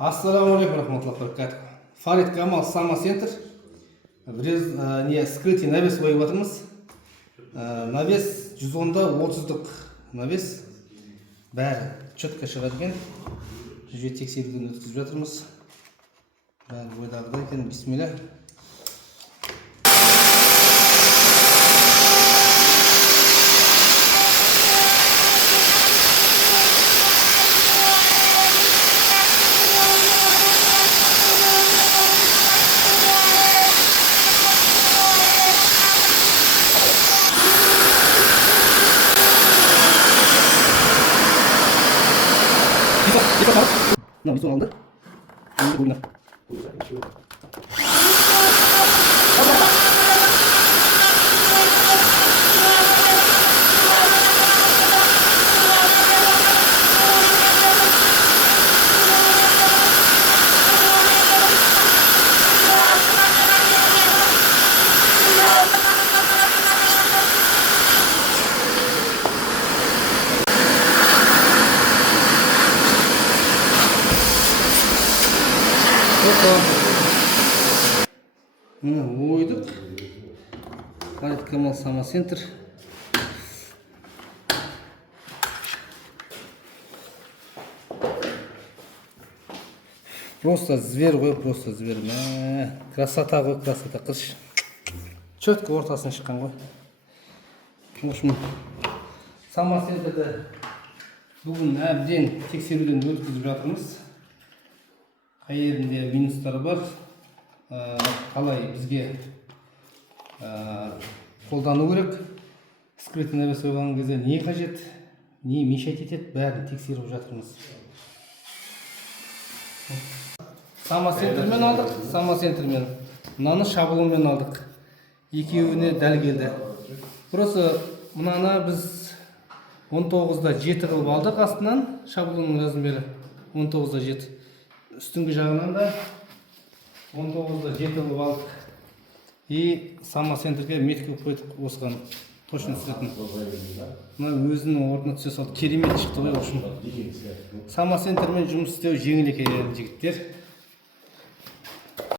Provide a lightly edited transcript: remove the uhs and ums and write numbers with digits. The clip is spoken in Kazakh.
Ассаламу алейкум рахматуллахи баракатух. Фарид Камал Самосентр. Скрытый навес ойып жатырмыз. Навес 110-да 30-дық навес. Бәрі четко шығады екен. Жүзге тексеруден өткізіп жатырмыз. Бәрі ойдағыдай екен. Бисмилля. Nah, visual aldı. Şimdi boyuna. Ойдық. Фарид Камал Самосентр. Просто зверь ғой, просто зверь. Красота ғой, красота. Қырш. Четко ортасына шыққан ғой. В общем, Самосентрді бүгін әбден тексеруден өткізіп жатырмыз. Қай жерінде минустары бар, қалай бізге қолдану керек, скрытый навес ойған кезде не қажет, не мешать етеді, бәрін тексеріп жатырмыз. Самосентрмен алдық, самосентрмен. Мынаны шабылумен алдық. Екеуіне дәл келді. Просто мынаны біз 19-да 7 қылып алдық астынан, шабылуның размері 19-да 7. Үстіңгі жағынан да 19-да 7 қылып алдық. И самосентрге меткі қойдық осыған точно түсетін. Мына өзінің орнына түсе салды. Керемет шықты ғой. Самосентрмен жұмыс істеу жеңіл екен жігіттер.